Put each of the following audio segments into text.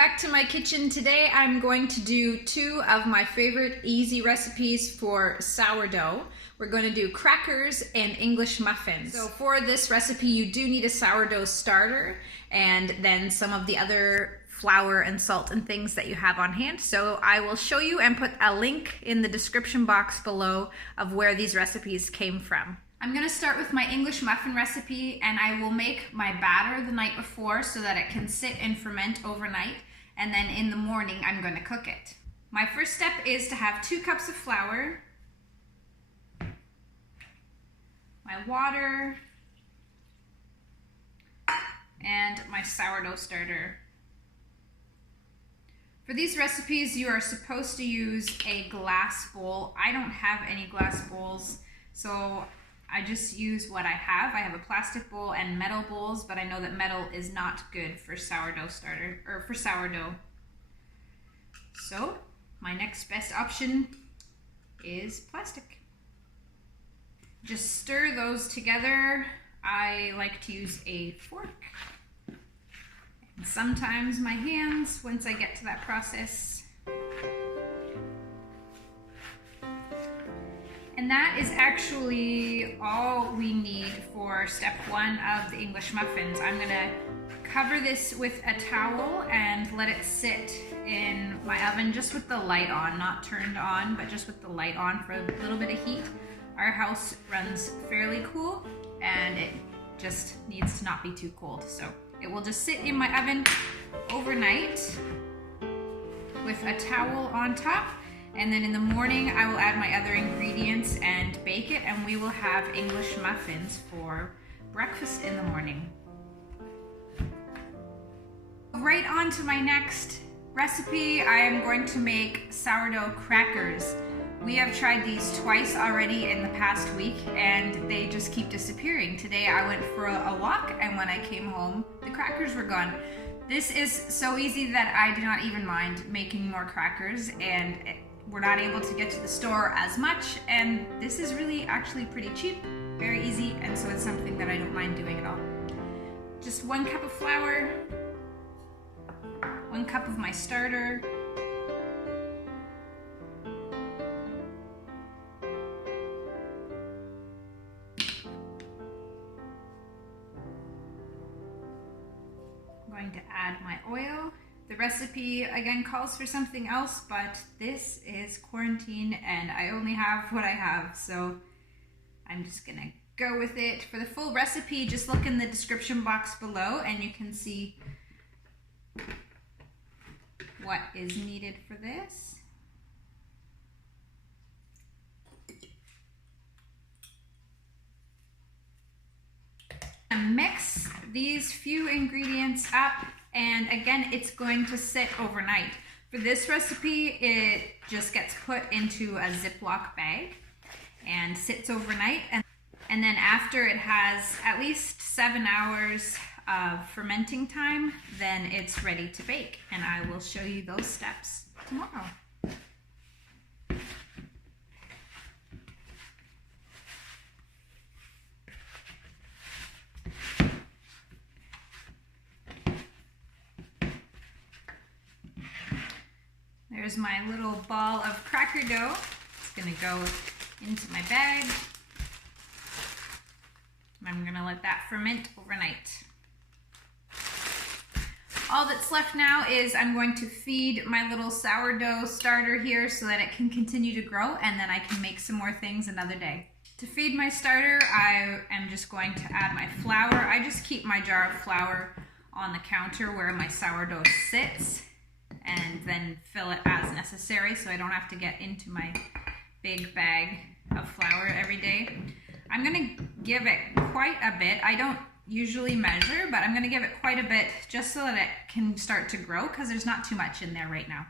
back to my kitchen. Today I'm going to do two of my favorite easy recipes for sourdough. We're going to do crackers and English muffins. So for this recipe you do need a sourdough starter and then some of the other flour and salt and things that you have on hand. So I will show you and put a link in the description box below of where these recipes came from. I'm going to start with my English muffin recipe, and I will make my batter the night before so that it can sit and ferment overnight, and then in the morning I'm going to cook it. My first step is to have 2 cups of flour, my water, and my sourdough starter. For these recipes you are supposed to use a glass bowl. I don't have any glass bowls, so I just use what I have. I have a plastic bowl and metal bowls, but I know that metal is not good for sourdough starter, or for sourdough. So my next best option is plastic. Just stir those together. I like to use a fork. And sometimes my hands once I get to that process. And that is actually all we need for step 1 of the English muffins. I'm gonna cover this with a towel and let it sit in my oven just with the light on, not turned on, but just with the light on for a little bit of heat. Our house runs fairly cool and it just needs to not be too cold. So it will just sit in my oven overnight with a towel on top. And then in the morning, I will add my other ingredients and bake it, and we will have English muffins for breakfast in the morning. Right on to my next recipe. I am going to make sourdough crackers. We have tried these twice already in the past week, and they just keep disappearing. Today I went for a walk, and when I came home, the crackers were gone. This is so easy that I do not even mind making more crackers, and we're not able to get to the store as much, and this is really actually pretty cheap, very easy, and so it's something that I don't mind doing at all. Just 1 cup of flour, 1 cup of my starter, I'm going to add my oil. The recipe again calls for something else, but this is quarantine and I only have what I have, so I'm just gonna go with it. For the full recipe, just look in the description box below and you can see what is needed for this. Mix these few ingredients up, and again it's going to sit overnight. For this recipe it just gets put into a Ziploc bag and sits overnight, and then after it has at least 7 hours of fermenting time, then it's ready to bake, and I will show you those steps tomorrow. There's my little ball of cracker dough. It's gonna go into my bag. I'm gonna let that ferment overnight. All that's left now is I'm going to feed my little sourdough starter here so that it can continue to grow, and then I can make some more things another day. To feed my starter, I am just going to add my flour. I just keep my jar of flour on the counter where my sourdough sits, and then fill it as necessary so I don't have to get into my big bag of flour every day. I'm gonna give it quite a bit. I don't usually measure, but I'm gonna give it quite a bit just so that it can start to grow, because there's not too much in there right now.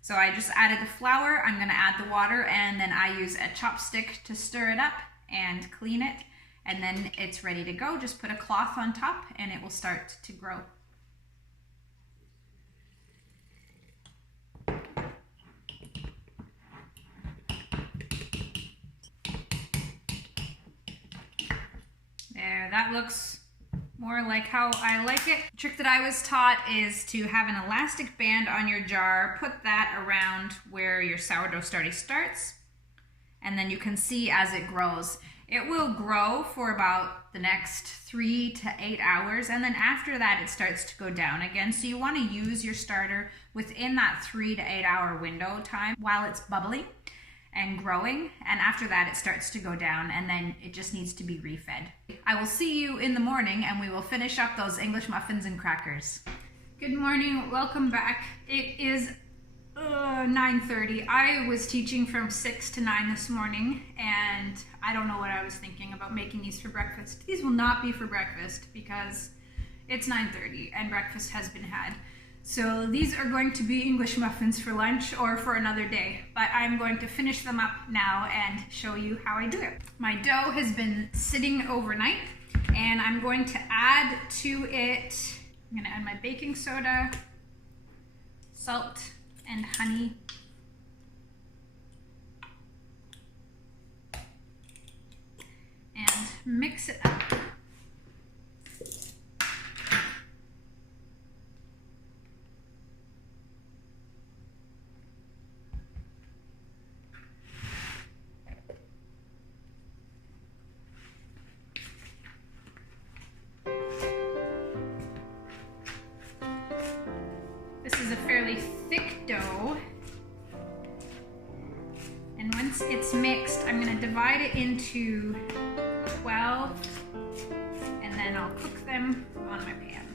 So I just added the flour, I'm gonna add the water, and then I use a chopstick to stir it up and clean it, and then it's ready to go. Just put a cloth on top and it will start to grow. There, that looks more like how I like it. The trick that I was taught is to have an elastic band on your jar, put that around where your sourdough starter starts, and then you can see as it grows. It will grow for about the next 3 to 8 hours, and then after that it starts to go down again. So you want to use your starter within that 3 to 8 hour window time while it's bubbling and growing, and after that it starts to go down, and then it just needs to be refed. I will see you in the morning and we will finish up those English muffins and crackers. Good morning, welcome back. It is 9:30. I was teaching from 6 to 9 this morning, and I don't know what I was thinking about making these for breakfast. These will not be for breakfast because it's 9:30 and breakfast has been had. So these are going to be English muffins for lunch or for another day, but I'm going to finish them up now and show you how I do it. My dough has been sitting overnight, and I'm going to add to it, I'm going to add my baking soda, salt, and honey. And mix it up. This is a fairly thick dough, and once it's mixed, I'm going to divide it into 12, and then I'll cook them on my pan.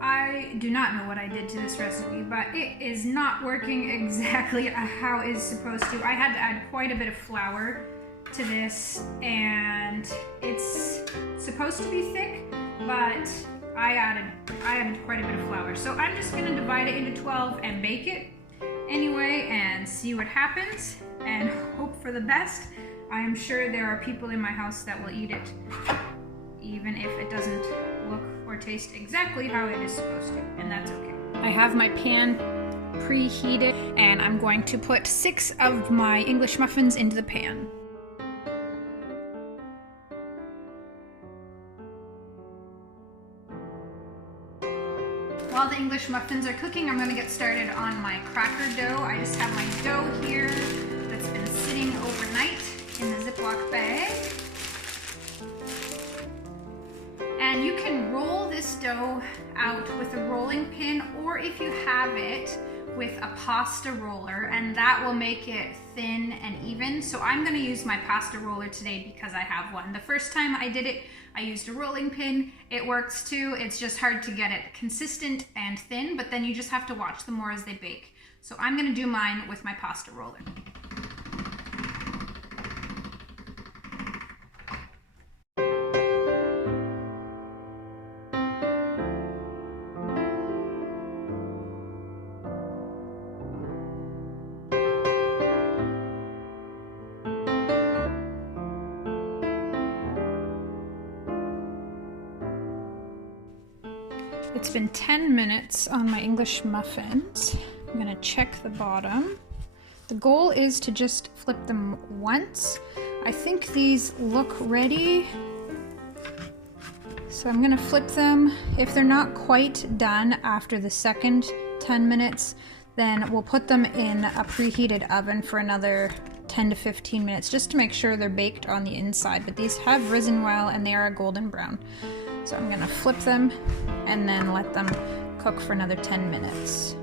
I do not know what I did to this recipe, but it is not working exactly how it's supposed to. I had to add quite a bit of flour to this, and it's supposed to be thick, but I added quite a bit of flour. So I'm just gonna divide it into 12 and bake it anyway and see what happens and hope for the best. I am sure there are people in my house that will eat it, even if it doesn't look or taste exactly how it is supposed to, and that's okay. I have my pan preheated, and I'm going to put 6 of my English muffins into the pan. While the English muffins are cooking, I'm going to get started on my cracker dough. I just have my dough here that's been sitting overnight in the Ziploc bag. And you can roll this dough out with a rolling pin, or if you have it, with a pasta roller, and that will make it thin and even. So I'm going to use my pasta roller today because I have one. The first time I did it, I used a rolling pin. It works too. It's just hard to get it consistent and thin, but then you just have to watch them more as they bake. So I'm going to do mine with my pasta roller. It's been 10 minutes on my English muffins. I'm gonna check the bottom. The goal is to just flip them once. I think these look ready. So I'm gonna flip them. If they're not quite done after the second 10 minutes, then we'll put them in a preheated oven for another 10 to 15 minutes just to make sure they're baked on the inside. But these have risen well and they are a golden brown. So I'm gonna flip them and then let them cook for another 10 minutes.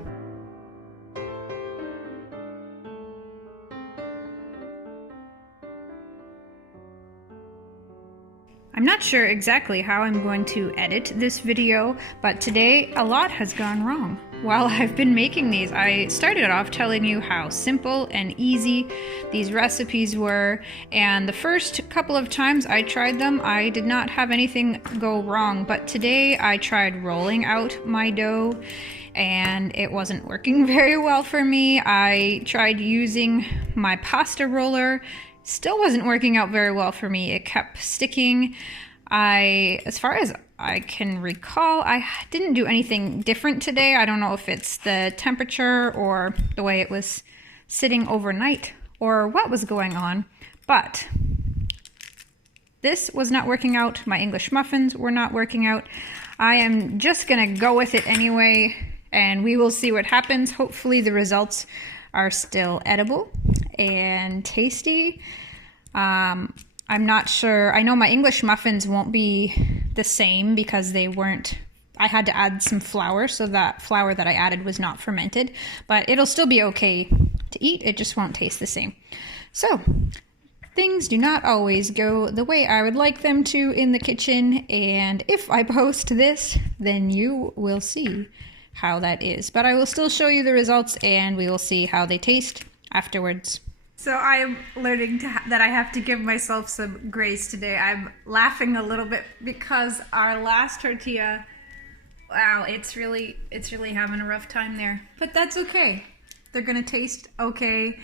I'm not sure exactly how I'm going to edit this video, but today a lot has gone wrong. While I've been making these, I started off telling you how simple and easy these recipes were, and the first couple of times I tried them, I did not have anything go wrong, but today I tried rolling out my dough and it wasn't working very well for me. I tried using my pasta roller. Still wasn't working out very well for me. It kept sticking. As far as I can recall, I didn't do anything different today. I don't know if it's the temperature or the way it was sitting overnight or what was going on, but this was not working out. My English muffins were not working out. I am just gonna go with it anyway, and we will see what happens. Hopefully the results are still edible and tasty. I'm not sure. I know my English muffins won't be the same because they weren't, I had to add some flour, so that flour that I added was not fermented, but it'll still be okay to eat. It just won't taste the same. So things do not always go the way I would like them to in the kitchen, and if I post this, then you will see how that is. But I will still show you the results, and we will see how they taste afterwards. So I am learning that I have to give myself some grace today. I'm laughing a little bit because our last tortilla, wow, it's really having a rough time there. But that's okay. They're gonna taste okay,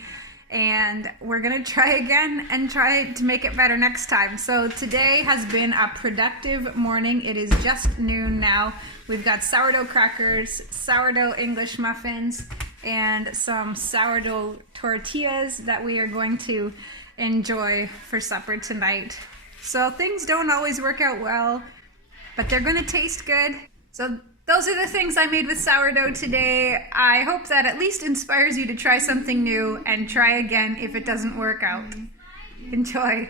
and we're gonna try again and try to make it better next time. So today has been a productive morning. It is just noon now. We've got sourdough crackers, sourdough English muffins, and some sourdough tortillas that we are going to enjoy for supper tonight. So things don't always work out well, but they're gonna taste good. So those are the things I made with sourdough today. I hope that at least inspires you to try something new and try again if it doesn't work out. Enjoy.